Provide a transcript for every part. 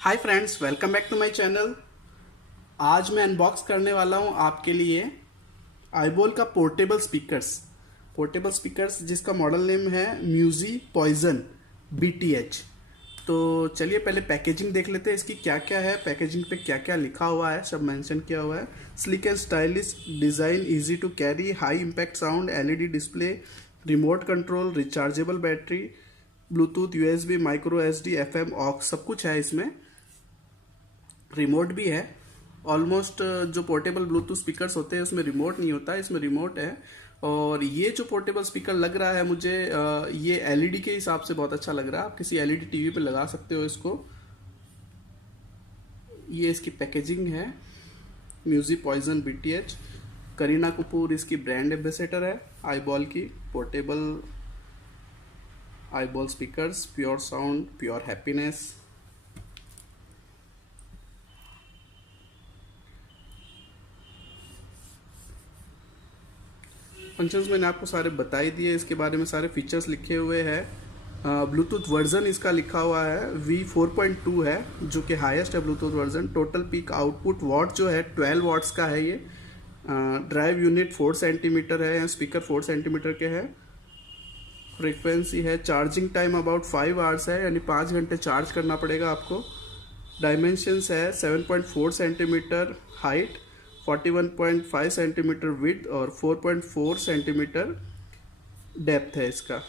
Hi friends, welcome back to my channel. आज मैं unbox करने वाला हूं आपके लिए आईबॉल का पोर्टेबल स्पीकर्स जिसका मॉडल नेम है म्यूजी पॉइजन BTH। तो चलिए पहले पैकेजिंग देख लेते हैं इसकी क्या क्या है। पैकेजिंग पे क्या क्या लिखा हुआ है सब मेंशन किया हुआ है। Sleek and stylish design, easy to carry, high impact sound, LED display, remote control, rechargeable battery, Bluetooth, USB, micro SD, FM, aux सब कुछ है इसमें। रिमोट भी है। ऑलमोस्ट जो पोर्टेबल ब्लूटूथ स्पीकर्स होते हैं उसमें रिमोट नहीं होता, इसमें रिमोट है। और ये जो पोर्टेबल स्पीकर लग रहा है मुझे ये LED के हिसाब से बहुत अच्छा लग रहा है। आप किसी LED टीवी पे लगा सकते हो इसको। ये इसकी पैकेजिंग है, म्यूजी पॉइजन BTH। करीना कपूर इसकी ब्रांड एम्बेसडर है आईबॉल की। Portable eyeball speakers, pure sound, pure happiness. Functions मैंने आपको सारे बता ही दिए, इसके बारे में सारे फीचर्स लिखे हुए हैं। ब्लूटूथ वर्जन इसका लिखा हुआ है V4.2 है, जो कि हाईएस्ट है Bluetooth version. Total peak output what जो है 12 वॉट्स का है ये। ड्राइव यूनिट 4 सेंटीमीटर है, स्पीकर 4 सेंटीमीटर के है। फ्रीक्वेंसी है, चार्जिंग टाइम अबाउट 5 आवर्स है, यानी 5 घंटे चार्ज करना पड़ेगा आपको। डायमेंशंस है 7.4 सेंटीमीटर हाइट, 41.5 सेंटीमीटर विड्थ और 4.4 सेंटीमीटर डेप्थ है इसका।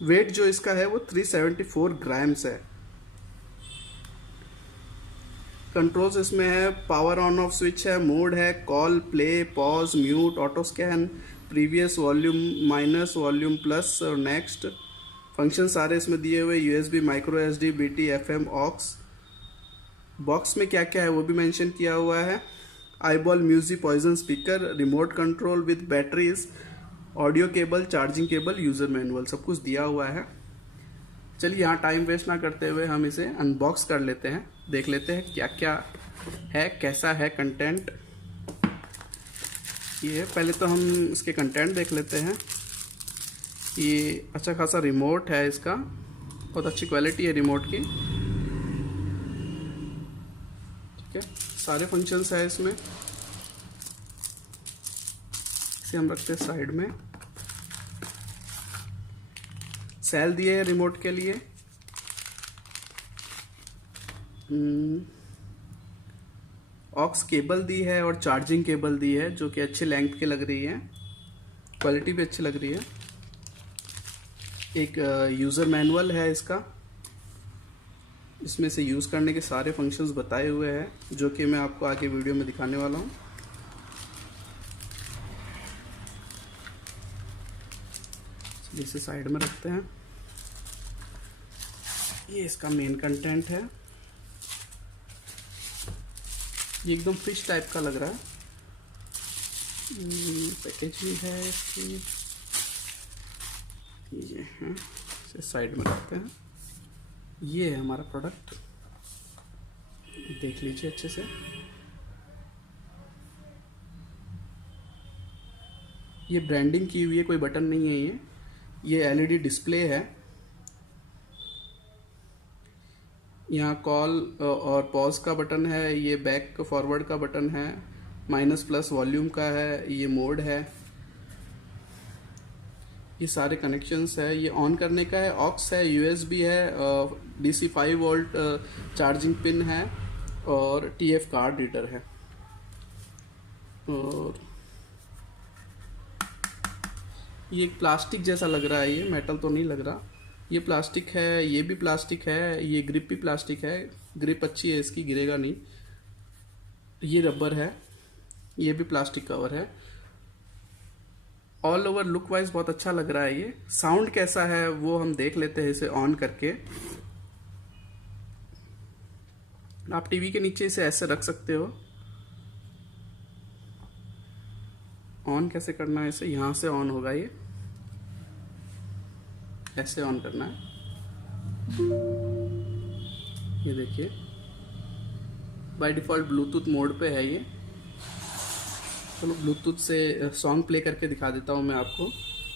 वेट जो इसका है वो 374 ग्राम्स है। कंट्रोल्स इसमें है, पावर ऑन ऑफ स्विच है, मोड है, call, play, pause, mute, auto scan, previous, volume minus, volume plus और नेक्स्ट। फंक्शन सारे इसमें दिए हुए, USB, micro SD, BT, FM, aux. Box में क्या क्या है वो भी मेंशन किया हुआ है। IBall Musi poison speaker, remote control with batteries, audio cable, charging cable, user manual, सब कुछ दिया हुआ है। चलिए यहाँ टाइम वेस्ट ना करते हुए हम इसे अनबॉक्स कर लेते हैं, देख लेते हैं क्या क्या है, कैसा है कंटेंट। ये पहले तो हम इसके कंटेंट देख लेते हैं। ये अच्छा खासा रिमोट है इसका, बहुत अच्छी क्वालिटी है रिमोट की। ठीक है, सारे फंक्शंस है इसमें। इसे हम रखते हैं साइड में। सेल दिए है रिमोट के लिए। ऑक्स केबल दी है और चार्जिंग केबल दी है, जो कि अच्छे लेंथ के लग रही है, क्वालिटी भी अच्छी लग रही है। एक यूज़र मैनुअल है इसका, इसमें से यूज़ करने के सारे फंक्शंस बताए हुए हैं, जो कि मैं आपको आगे वीडियो में दिखाने वाला हूँ। इसे साइड में रखते हैं। ये इसका मेन कंटेंट है। ये एकदम फिश टाइप का लग रहा है। पैकेजिंग है इसकी, ये है। इसे साइड में रखते हैं। ये है हमारा प्रोडक्ट, देख लीजिए अच्छे से। ये ब्रांडिंग की हुई है, कोई बटन नहीं है ये LED डिस्प्ले है। यहाँ कॉल और पॉज का बटन है, ये बैक फॉरवर्ड का बटन है, माइनस प्लस वॉल्यूम का है, ये मोड है। ये सारे कनेक्शंस है। ये ऑन करने का है, ऑक्स है, USB है, DC 5 वोल्ट चार्जिंग पिन है और TF कार्ड रीडर है। और ये एक प्लास्टिक जैसा लग रहा है, ये मेटल तो नहीं लग रहा। ये प्लास्टिक है, ये भी प्लास्टिक है, ये ग्रिप भी प्लास्टिक है। ग्रिप अच्छी है इसकी, गिरेगा नहीं। ये रबर है, ये भी प्लास्टिक कवर है। ऑल ओवर लुक वाइज बहुत अच्छा लग रहा है ये। साउंड कैसा है वो हम देख लेते हैं इसे ऑन करके। आप टीवी के नीचे इसे ऐसे रख सकते हो। ऑन कैसे करना है इसे, यहां से ऑन होगा, ये ऐसे ऑन करना है। ये देखिए, बाय डिफॉल्ट ब्लूटूथ मोड पे है ये। चलो ब्लूटूथ से सॉन्ग प्ले करके दिखा देता हूँ मैं आपको,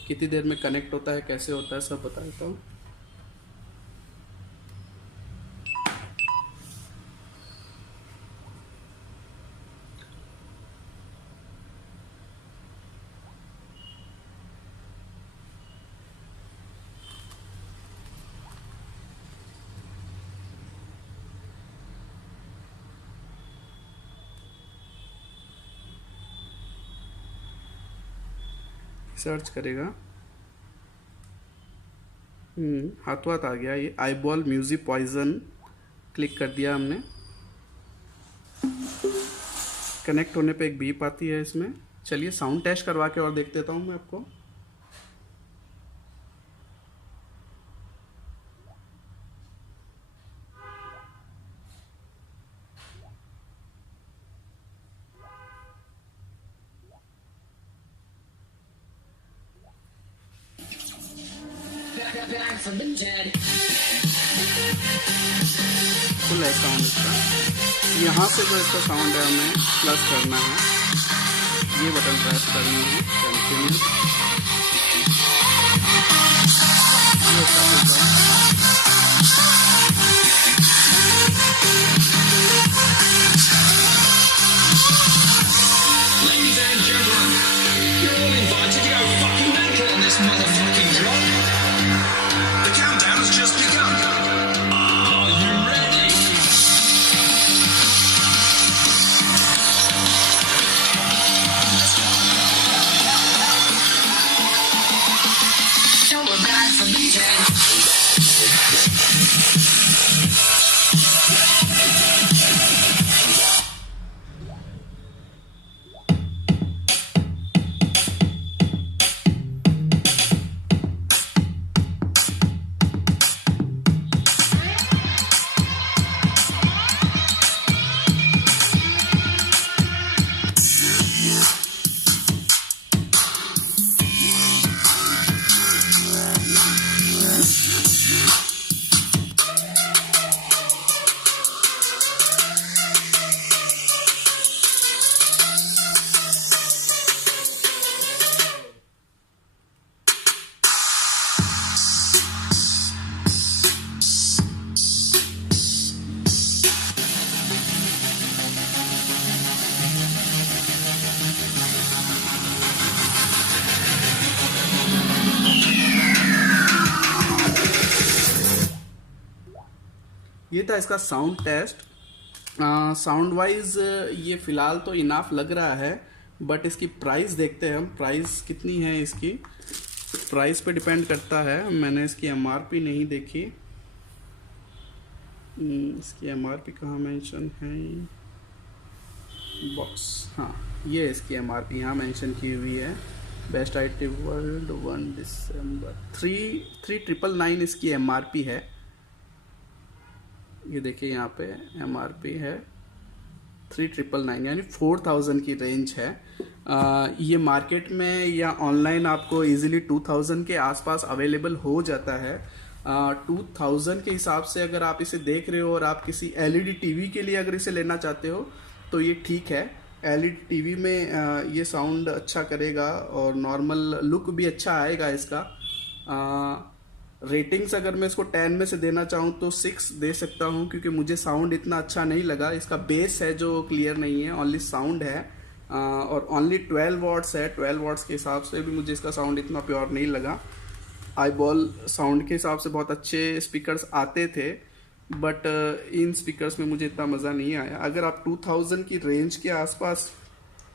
कितनी देर में कनेक्ट होता है, कैसे होता है, सब बता देता हूँ। सर्च करेगा। हाथों हाथ आ गया ये आईबॉल म्यूजिक पॉइजन, क्लिक कर दिया हमने। कनेक्ट होने पे एक बीप आती है इसमें। चलिए साउंड टेस्ट करवा के और देख देता हूँ मैं आपको। फुल है साउंड इसका। यहाँ से जो इसका साउंड है हमें प्लस करना है, ये बटन प्रेस करनी है, कंटिन्यू। ये इसका full sound. Ladies and gentlemen, you're all invited to go fucking mental on this motherfucking drop. The countdown has just begun. Are you ready? So we're back from the dead. ये था इसका sound test. Sound wise ये फ़िलहाल तो enough लग रहा है, but इसकी प्राइस देखते हैं हम। प्राइस कितनी है इसकी, प्राइस पे डिपेंड करता है। मैंने इसकी एमआरपी नहीं देखी। इसकी एमआरपी कहाँ मेंशन है, बॉक्स, हाँ ये इसकी एमआरपी यहाँ मेंशन की हुई है। बेस्ट आईटी वर्ल्ड 1 दिसंबर 3,999 इसकी एमआरपी है। ये देखिए यहाँ पे एमआरपी है 3,999 यानी 4,000 की रेंज है। ये मार्केट में या ऑनलाइन आपको इजीली 2,000 के आसपास अवेलेबल हो जाता है। 2,000 के हिसाब से अगर आप इसे देख रहे हो और आप किसी एलईडी टीवी के लिए अगर इसे लेना चाहते हो तो ये ठीक है। एलईडी टीवी में ये साउंड अच्छा करेगा और नॉर्मल लुक भी अच्छा आएगा इसका। रेटिंग्स अगर मैं इसको 10 में से देना चाहूँ तो 6 दे सकता हूँ, क्योंकि मुझे साउंड इतना अच्छा नहीं लगा। इसका बेस है जो क्लियर नहीं है, ओनली साउंड है और ओनली 12 वॉट्स है। 12 वॉट्स के हिसाब से भी मुझे इसका साउंड इतना प्योर नहीं लगा। आईबॉल साउंड के हिसाब से बहुत अच्छे स्पीकर्स आते थे, बट इन स्पीकर्स में मुझे इतना मज़ा नहीं आया। अगर आप 2000 की रेंज के आसपास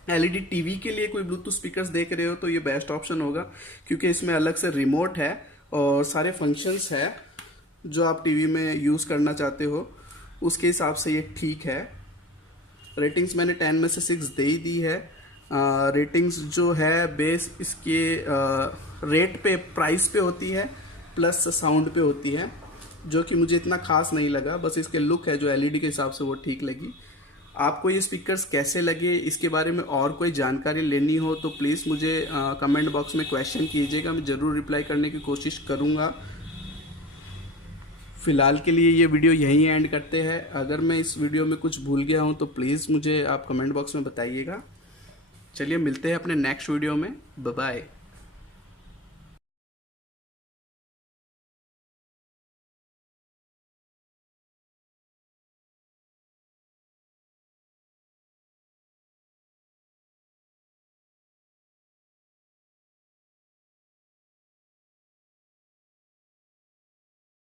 एलईडी टीवी के लिए कोई ब्लूटूथ स्पीकर्स देख रहे हो तो ये बेस्ट ऑप्शन होगा, क्योंकि इसमें अलग से रिमोट है और सारे फंक्शंस है जो आप टीवी में यूज़ करना चाहते हो, उसके हिसाब से ये ठीक है। रेटिंग्स मैंने 10 में से 6 दे ही दी है। रेटिंग्स जो है बेस इसके रेट पे, प्राइस पे होती है, प्लस साउंड पे होती है, जो कि मुझे इतना खास नहीं लगा। बस इसके लुक है जो एलईडी के हिसाब से वो ठीक लगी। आपको ये स्पीकर्स कैसे लगे, इसके बारे में और कोई जानकारी लेनी हो तो प्लीज़ मुझे कमेंट बॉक्स में क्वेश्चन कीजिएगा, मैं ज़रूर रिप्लाई करने की कोशिश करूँगा। फ़िलहाल के लिए ये वीडियो यहीं एंड करते हैं। अगर मैं इस वीडियो में कुछ भूल गया हूँ तो प्लीज़ मुझे आप कमेंट बॉक्स में बताइएगा। चलिए मिलते हैं अपने नेक्स्ट वीडियो में। Bye bye.